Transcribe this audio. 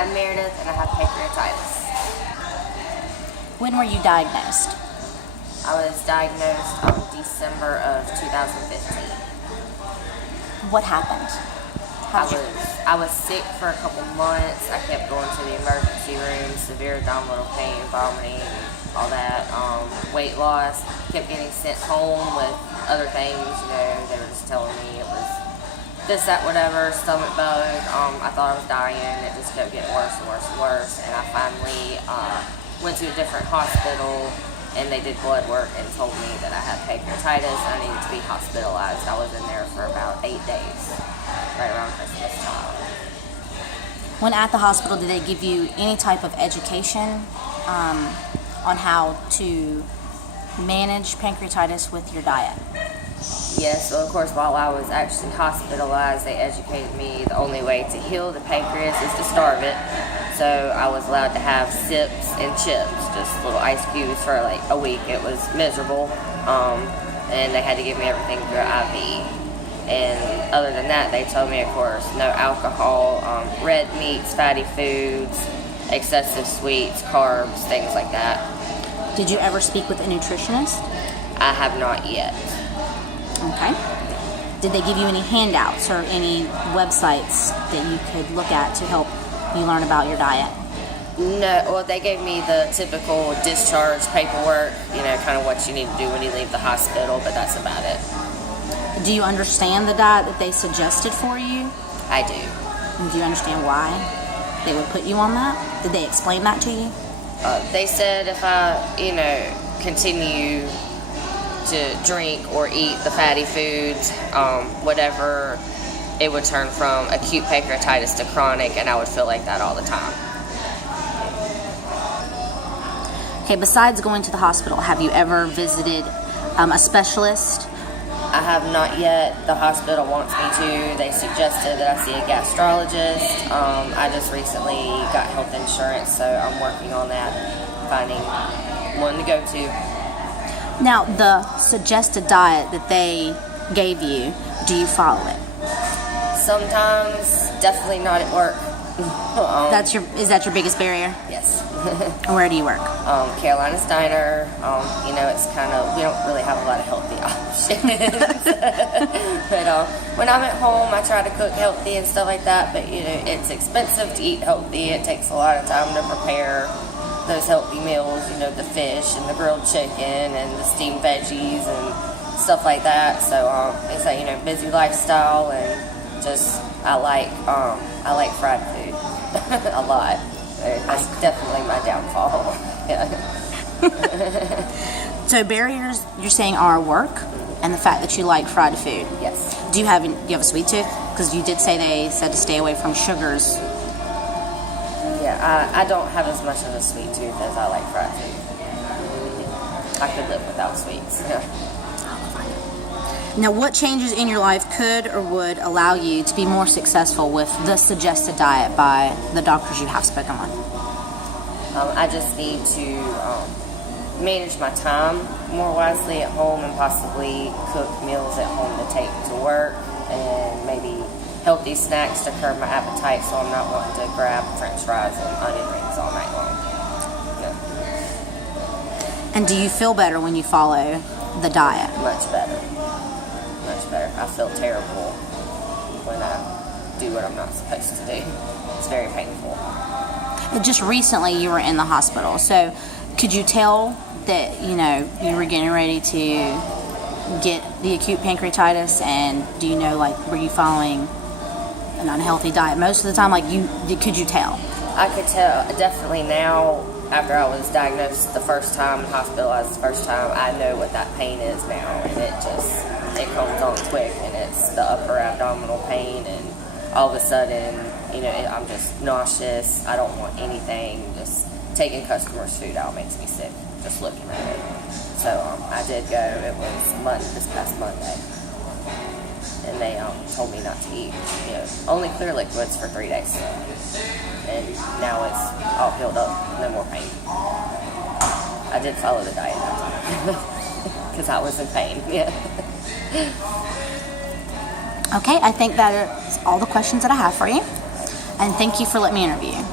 am Meredith, and I have pancreatitis. When were you diagnosed? I was diagnosed on December of 2015. What happened? I was sick for a couple months. I kept going to the emergency room, severe abdominal pain, vomiting, all that. Weight loss. Kept getting sent home with other things. They were just telling me it was this, that, whatever, stomach bug. I thought I was dying. It just kept getting worse and worse and worse. And I finally went to a different hospital, and they did blood work and told me that I had pancreatitis. I needed to be hospitalized. I was in there for about 8 days, right around Christmas time. When at the hospital, did they give you any type of education on how to manage pancreatitis with your diet? Yes, so of course while I was actually hospitalized, they educated me the only way to heal the pancreas is to starve it. So I was allowed to have sips and chips, just little ice cubes for like a week. It was miserable, and they had to give me everything through IV. And other than that, they told me, of course, no alcohol, red meats, fatty foods, excessive sweets, carbs, things like that. Did you ever speak with a nutritionist? I have not yet. Okay. Did they give you any handouts or any websites that you could look at to help you learn about your diet? No, well, they gave me the typical discharge paperwork, kind of what you need to do when you leave the hospital, but that's about it. Do you understand the diet that they suggested for you? I do. And do you understand why they would put you on that? Did they explain that to you? They said if I, continue to drink or eat the fatty foods, whatever, it would turn from acute pancreatitis to chronic, and I would feel like that all the time. Okay, besides going to the hospital, have you ever visited a specialist? I have not yet. The hospital wants me to. They suggested that I see a gastrologist. I just recently got health insurance, so I'm working on that, finding one to go to. Now, the suggested diet that they gave you, do you follow it? Sometimes, definitely not at work. Is that your biggest barrier? Yes. And where do you work? Carolina's Diner. It's kind of, we don't really have a lot of healthy options. But when I'm at home, I try to cook healthy and stuff like that. But, it's expensive to eat healthy. It takes a lot of time to prepare those healthy meals, the fish and the grilled chicken and the steamed veggies and stuff like that. So it's a busy lifestyle, and just I like fried food a lot. That's definitely my downfall. So barriers you're saying are work and the fact that you like fried food. Yes. Do you have a sweet tooth? Because you did say they said to stay away from sugars. Yeah, I don't have as much of a sweet tooth as I like fried food. I could live without sweets. Now, what changes in your life could or would allow you to be more successful with the suggested diet by the doctors you have spoken with? I just need to manage my time more wisely at home and possibly cook meals at home to take to work, and maybe healthy snacks to curb my appetite so I'm not wanting to grab french fries and onion rings all night long. And do you feel better when you follow the diet? Much better. I feel terrible when I do what I'm not supposed to do. It's very painful. Just recently you were in the hospital, so could you tell that you were getting ready to get the acute pancreatitis, and do you know, were you following an unhealthy diet most of the time? Could you tell? I could tell definitely now. After I was diagnosed the first time, hospitalized the first time, I know what that pain is now, and it comes on quick, and it's the upper abdominal pain, and all of a sudden, I'm just nauseous. I don't want anything. Just taking customers' food out makes me sick, just looking at it. So I did go. It was this past Monday, and they told me not to eat, only clear liquids for 3 days. And now it's all healed up, no more pain. I did follow the diet that time because I was in pain. Yeah. Okay, I think that is all the questions that I have for you. And thank you for letting me interview you.